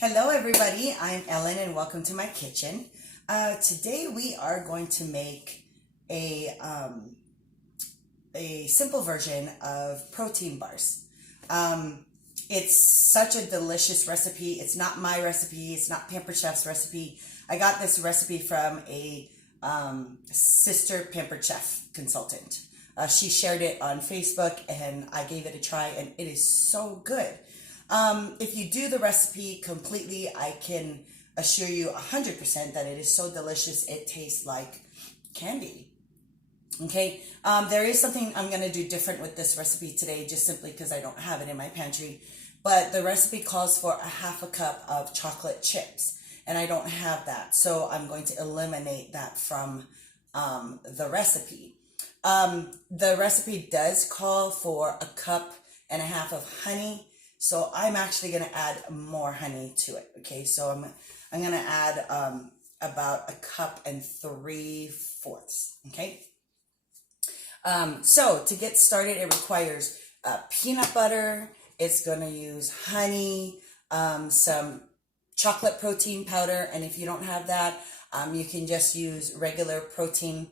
Hello everybody, I'm Ellen and welcome to my kitchen. Today we are going to make a simple version of protein bars. It's such a delicious recipe. It's not my recipe, it's not Pampered Chef's recipe. I got this recipe from a sister Pampered Chef consultant. She shared it on Facebook and I gave it a try and it is so good. If you do the recipe completely, I can assure you 100% that it is so delicious, it tastes like candy. Okay, there is something I'm going to do different with this recipe today, just simply because I don't have it in my pantry. But the recipe calls for a half a cup of chocolate chips, and I don't have that. So I'm going to eliminate that from the recipe. The recipe does call for a cup and a half of honey. So I'm actually going to add more honey to it. Okay, so I'm going to add about a cup and 3/4. Okay. So to get started, it requires peanut butter. It's going to use honey, some chocolate protein powder, and if you don't have that, you can just use regular protein,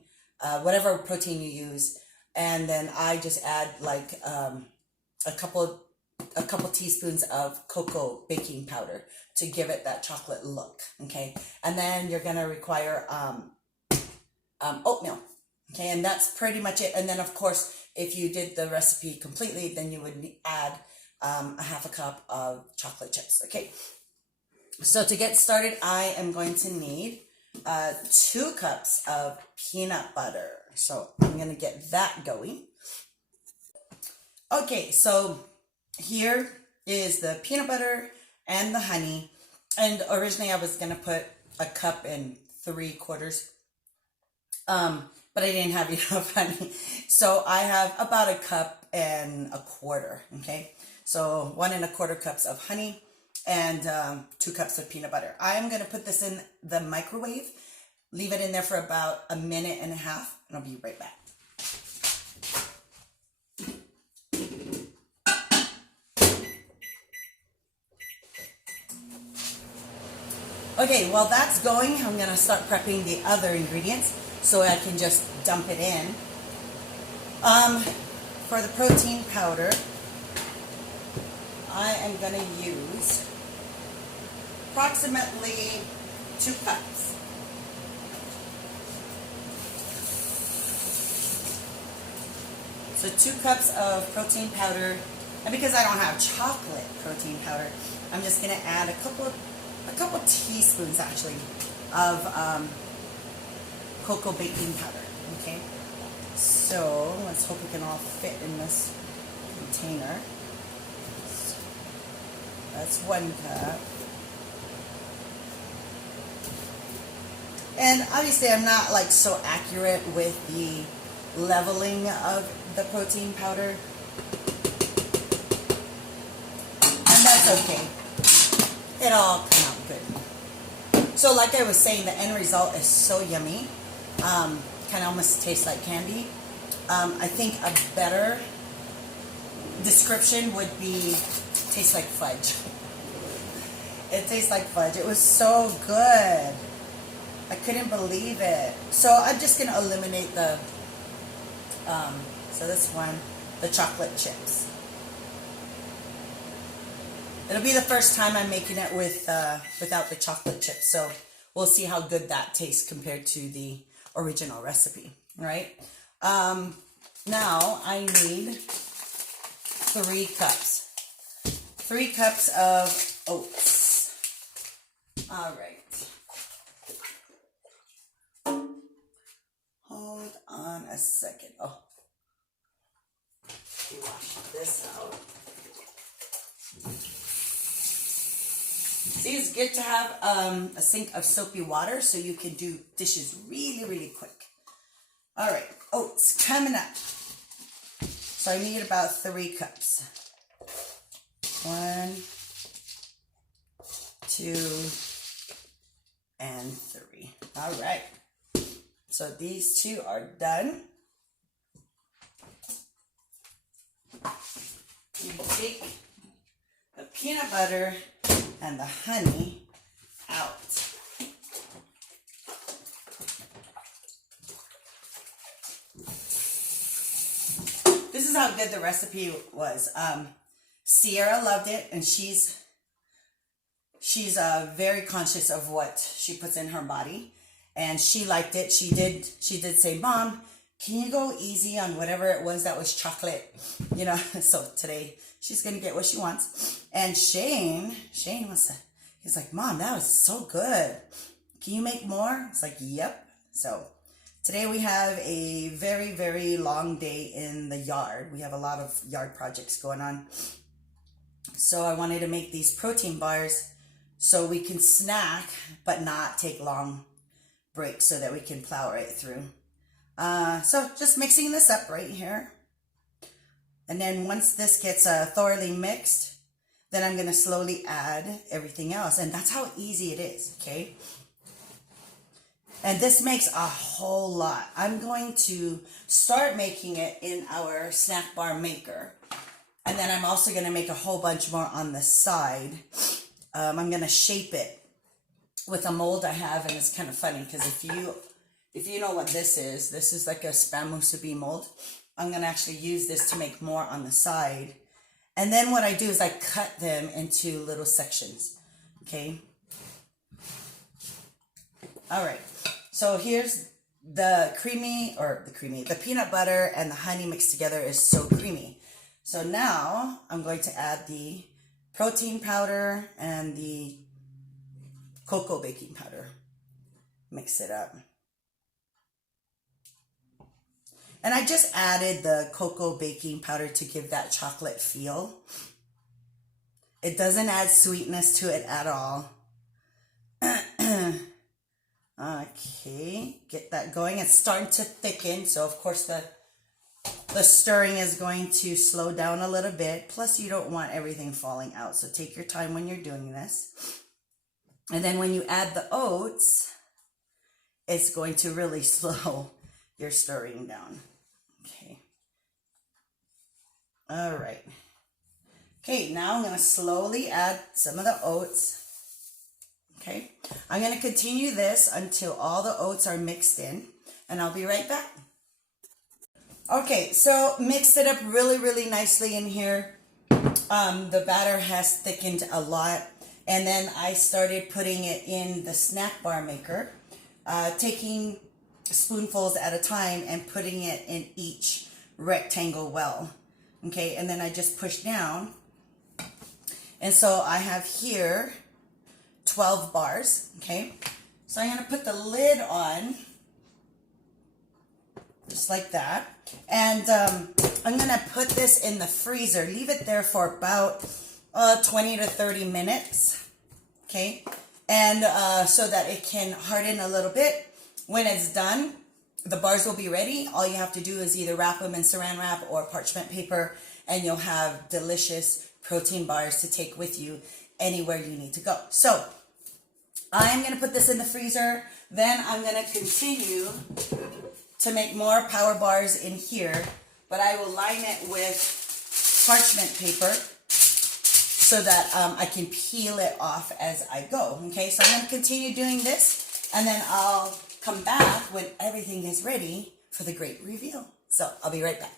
whatever protein you use. And then I just add like a couple teaspoons of cocoa baking powder to give it that chocolate look. Okay, and then you're going to require oatmeal. Okay, and that's pretty much it. And then of course, if you did the recipe completely, then you would add a half a cup of chocolate chips. Okay, so to get started, I am going to need 2 cups of peanut butter. So I'm going to get that going. Okay, so here is the peanut butter and the honey. And originally I was going to put a cup and 3/4. But I didn't have enough honey. So I have about a cup and 1/4. Okay. So 1 1/4 cups of honey and 2 cups of peanut butter. I'm going to put this in the microwave, leave it in there for about 1.5 minutes, and I'll be right back. Okay, while that's going, I'm going to start prepping the other ingredients so I can just dump it in. For the protein powder, I am going to use approximately 2 cups. So 2 cups of protein powder, and because I don't have chocolate protein powder, I'm just going to add a couple teaspoons actually of cocoa baking powder. Okay, so let's hope it can all fit in this container. That's 1 cup. And obviously I'm not like so accurate with the leveling of the protein powder, and that's okay. It'll all come out good. So like I was saying, the end result is so yummy. Kind of almost tastes like candy. I think a better description would be tastes like fudge. It tastes like fudge. It was so good. I couldn't believe it. So I'm just going to eliminate the, so this one, the chocolate chips. It'll be the first time I'm making it with without the chocolate chips, so we'll see how good that tastes compared to the original recipe, right? Now I need 3 cups. 3 cups of oats. All right. Hold on a second. Oh, wash this out. See, it's good to have a sink of soapy water so you can do dishes really, really quick. All right, oats coming up. So I need about 3 cups. 1, 2, and 3. All right. So these 2 are done. You take the peanut butter and the honey out. This is how good the recipe was. Sierra loved it, and she's very conscious of what she puts in her body, and she liked it. She did say, "Mom, can you go easy on whatever it was that was chocolate?" You know, so today she's gonna get what she wants. And Shane he's like, "Mom, that was so good. Can you make more?" It's like, "Yep." So today we have a very, very long day in the yard. We have a lot of yard projects going on. So I wanted to make these protein bars so we can snack, but not take long breaks so that we can plow right through. So just mixing this up right here. And then once this gets thoroughly mixed, then I'm going to slowly add everything else. And that's how easy it is, okay? And this makes a whole lot. I'm going to start making it in our snack bar maker. And then I'm also going to make a whole bunch more on the side. I'm going to shape it with a mold I have, and it's kind of funny because if you know what this is like a spam musubi mold. I'm going to actually use this to make more on the side. And then what I do is I cut them into little sections, okay? All right, so here's the peanut butter and the honey mixed together is so creamy. So now I'm going to add the protein powder and the cocoa baking powder. Mix it up. And I just added the cocoa baking powder to give that chocolate feel. It doesn't add sweetness to it at all. Okay, get that going. It's starting to thicken, so of course the stirring is going to slow down a little bit. Plus, you don't want everything falling out, so take your time when you're doing this. And then when you add the oats, it's going to really slow your stirring down. Okay. All right. Okay, now I'm going to slowly add some of the oats. Okay. I'm going to continue this until all the oats are mixed in, and I'll be right back. Okay, so mixed it up really, really nicely in here. The batter has thickened a lot. And then I started putting it in the snack bar maker, taking spoonfuls at a time and putting it in each rectangle well. Okay, and then I just push down. And so I have here 12 bars, okay? So I'm going to put the lid on, just like that. And I'm going to put this in the freezer, leave it there for about 20 to 30 minutes, okay? And so that it can harden a little bit. When it's done, the bars will be ready. All you have to do is either wrap them in saran wrap or parchment paper, and you'll have delicious protein bars to take with you anywhere you need to go. So I'm going to put this in the freezer. Then I'm going to continue to make more power bars in here, but I will line it with parchment paper so that I can peel it off as I go. Okay, so I'm going to continue doing this, and then I'll come back when everything is ready for the great reveal. So I'll be right back.